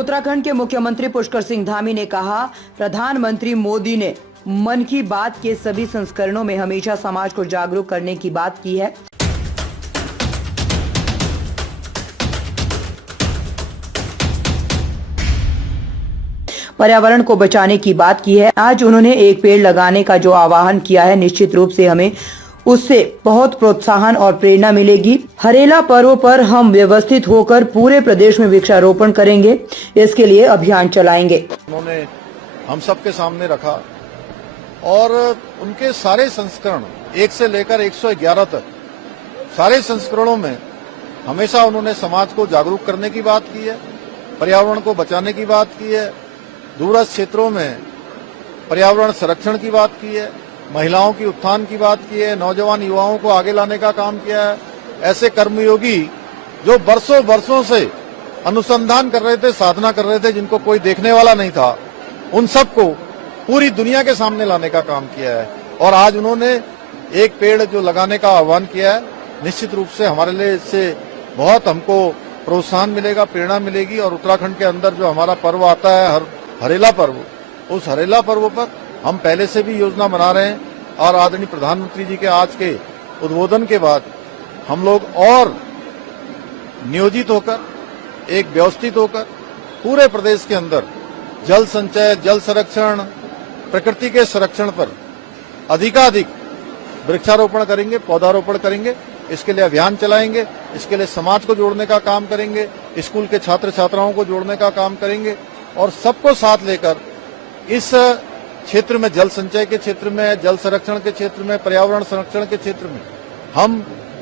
उत्तराखंड के मुख्यमंत्री पुष्कर सिंह धामी ने कहा, प्रधानमंत्री मोदी ने मन की बात के सभी संस्करणों में हमेशा समाज को जागरूक करने की बात की है। पर्यावरण को बचाने की बात की है। आज उन्होंने एक पेड़ लगाने का जो आह्वान किया है, निश्चित रूप से हमें उससे बहुत प्रोत्साहन और प्रेरणा मिलेगी। हरेला पर्व पर हम व्यवस्थित होकर पूरे प्रदेश में वृक्षारोपण करेंगे, इसके लिए अभियान चलाएंगे। उन्होंने हम सबके सामने रखा और उनके सारे संस्करण 1 से लेकर 111 तक सारे संस्करणों में हमेशा उन्होंने समाज को जागरूक करने की बात की है, पर्यावरण को बचाने की बात की है, दूरस्थ क्षेत्रों में पर्यावरण संरक्षण की बात की है, महिलाओं की उत्थान की बात की है, नौजवान युवाओं को आगे लाने का काम किया है। ऐसे कर्मयोगी जो वर्षों से अनुसंधान कर रहे थे, साधना कर रहे थे, जिनको कोई देखने वाला नहीं था, उन सबको पूरी दुनिया के सामने लाने का काम किया है। और आज उन्होंने एक पेड़ जो लगाने का आह्वान किया है, निश्चित रूप से हमारे लिए इससे बहुत हमको प्रोत्साहन मिलेगा, प्रेरणा मिलेगी। और उत्तराखंड के अंदर जो हमारा पर्व आता है हरेला पर्व, उस हरेला पर्व पर हम पहले से भी योजना बना रहे हैं और आदरणीय प्रधानमंत्री जी के आज के उद्बोधन के बाद हम लोग और नियोजित होकर, एक व्यवस्थित होकर पूरे प्रदेश के अंदर जल संचय, जल संरक्षण, प्रकृति के संरक्षण पर अधिकाधिक वृक्षारोपण करेंगे, पौधारोपण करेंगे। इसके लिए अभियान चलाएंगे, इसके लिए समाज को जोड़ने का काम करेंगे, स्कूल के छात्र छात्राओं को जोड़ने का काम करेंगे और सबको साथ लेकर इस क्षेत्र में, जल संचय के क्षेत्र में, जल संरक्षण के क्षेत्र में, पर्यावरण संरक्षण के क्षेत्र में हम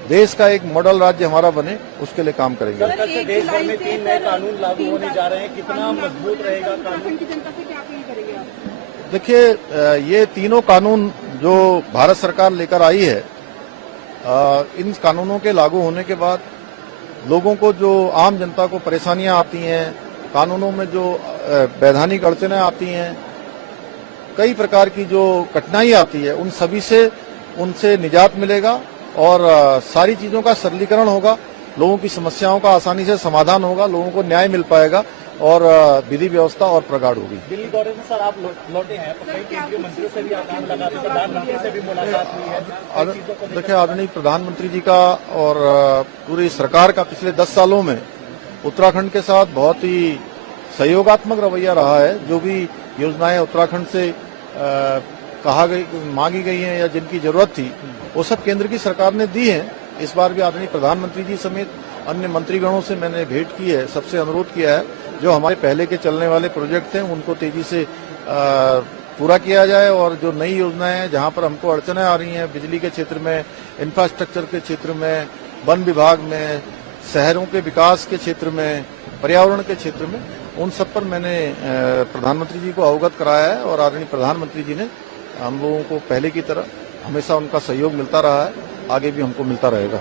देश का एक मॉडल राज्य हमारा बने, उसके लिए काम करेंगे। देश भर में 3 नए कानून लागू होने जा रहे हैं, कितना मजबूत रहेगा कानून? देखिए, ये तीनों कानून जो भारत सरकार लेकर आई है, इन कानूनों के लागू होने के बाद लोगों को, जो आम जनता को परेशानियां आती हैं, कानूनों में जो वैधानिक अड़चनें आती हैं, कई प्रकार की जो कठिनाई आती है, उन सभी से उनसे निजात मिलेगा और सारी चीजों का सरलीकरण होगा, लोगों की समस्याओं का आसानी से समाधान होगा, लोगों को न्याय मिल पाएगा और विधि व्यवस्था और प्रगाढ़ होगी। दिल्ली दौरे से सर आप लौटे हैं, तो कई केंद्रीय मंत्रियों से भी आदान लगा, प्रधानमंत्री से भी मुलाकात हुई है। देखिए, आदरणीय प्रधानमंत्री जी का और पूरी सरकार का पिछले 10 सालों में उत्तराखंड के साथ बहुत ही सहयोगात्मक रवैया रहा है। जो भी योजनाएं उत्तराखंड से मांगी गई हैं या जिनकी जरूरत थी, वो सब केंद्र की सरकार ने दी है। इस बार भी आदरणीय प्रधानमंत्री जी समेत अन्य मंत्रीगणों से मैंने भेंट की है, सबसे अनुरोध किया है जो हमारे पहले के चलने वाले प्रोजेक्ट हैं उनको तेजी से पूरा किया जाए और जो नई योजनाएं हैं, जहां पर हमको अड़चनें आ रही हैं, बिजली के क्षेत्र में, इंफ्रास्ट्रक्चर के क्षेत्र में, वन विभाग में, शहरों के विकास के क्षेत्र में, पर्यावरण के क्षेत्र में, उन सब पर मैंने प्रधानमंत्री जी को अवगत कराया है और आदरणीय प्रधानमंत्री जी ने हम लोगों को पहले की तरह हमेशा उनका सहयोग मिलता रहा है, आगे भी हमको मिलता रहेगा।